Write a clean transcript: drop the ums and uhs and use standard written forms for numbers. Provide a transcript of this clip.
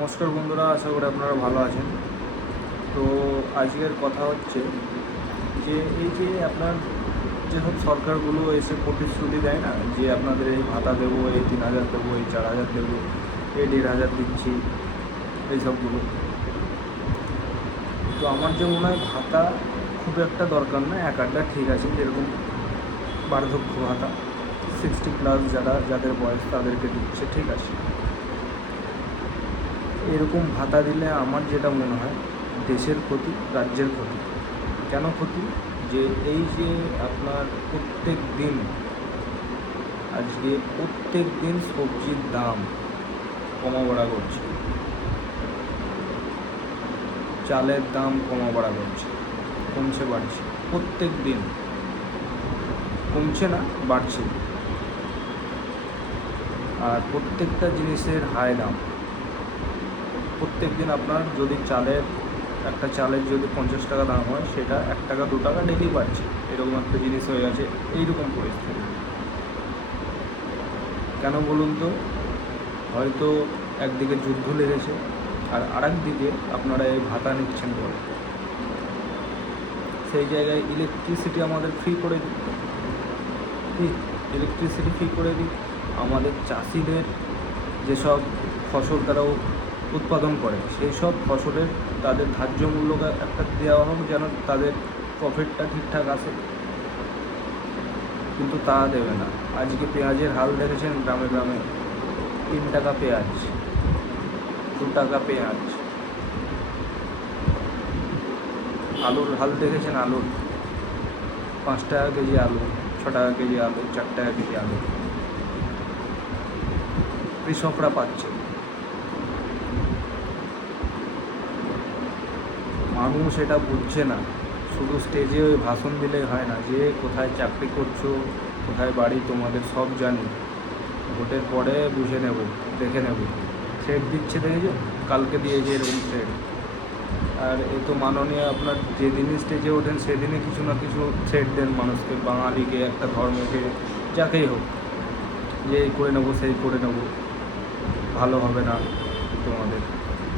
নমস্কার বন্ধুরা, আশা করি আপনারা ভালো আছেন। তো আজকের কথা হচ্ছে যে এই যে আপনার যেসব সরকারগুলো এসে প্রতিশ্রুতি দেয় না, যে আপনাদের এই ভাতা দেবো, এই 3,000 দেবো, এই 4,000 দেবো, এই 1,500 দিচ্ছি, এইসবগুলো। তো আমার যে মনে হয় ভাতা খুব একটা দরকার না, এক আধটা ঠিক আছে। যেরকম বার্ধক্য ভাতা 60+ যাদের বয়স তাদেরকে দিচ্ছে, ঠিক আছে। এরকম ভাতা দিলে আমার যেটা মনে হয় দেশের ক্ষতি, রাজ্যের ক্ষতি। কেন ক্ষতি? যে এই যে আপনার প্রত্যেক দিন সবজির দাম কমা বাড়া করছে, চালের দাম কমা বাড়া করছে, কমছে বাড়ছে, প্রত্যেক দিন কমছে না, বাড়ছে। আর প্রত্যেকটা জিনিসের হাই দাম। প্রত্যেক দিন আপনার যদি একটা চালের যদি 50 টাকা দাম হয়, সেটা 1 টাকা 2 টাকা ডেলি বাড়ছে। এরকম একটা জিনিস হয়ে গেছে, এইরকম পরিস্থিতি। কেন বলুন তো? হয়তো একদিকে যুদ্ধ লেগেছে, আর আরেকদিকে আপনারা এই ভাতা নিচ্ছেন বলে সেই জায়গায় ইলেকট্রিসিটি আমাদের ফ্রি করে দিই, ইলেকট্রিসিটি ফ্রি করে দিই। আমাদের চাষিদের যেসব ফসল তারা উৎপাদন করে, সেই সব ফসলের তাদের ধার্য মূল্য একটা দেওয়া হোক, যেন তাদের প্রফিটটা ঠিকঠাক আসে। কিন্তু তা দেবে না। আজকে পেঁয়াজের হাল দেখেছেন, গ্রামে গ্রামে 3 টাকা পেঁয়াজ, 2 টাকা পেঁয়াজ। আলুর হাল দেখেছেন, আলুর 5 টাকা কেজি আলু, 6 টাকা কেজি আলু, 4 টাকা কেজি আলু কৃষকরা পাচ্ছে। মানুষ এটা বুঝছে না। শুধু স্টেজে ওই ভাষণ দিলেই হয় না, যে কোথায় চাকরি করছো, কোথায় বাড়ি, তোমাদের সব জানি, ভোটের পরে বুঝে নেব, দেখে নেব। থ্রেড দিচ্ছে, দেখেছো? কালকে দিয়েছে এরকম থ্রেড। আর এ তো মাননীয়, আপনার যেদিনই স্টেজে ওঠেন সেদিনই কিছু না কিছু থ্রেড দেন মানুষকে, বাঙালিকে, একটা ধর্মকে, যাকেই হোক, যে এই করে নেবো, সেই করে নেবো, ভালো হবে না তোমাদের।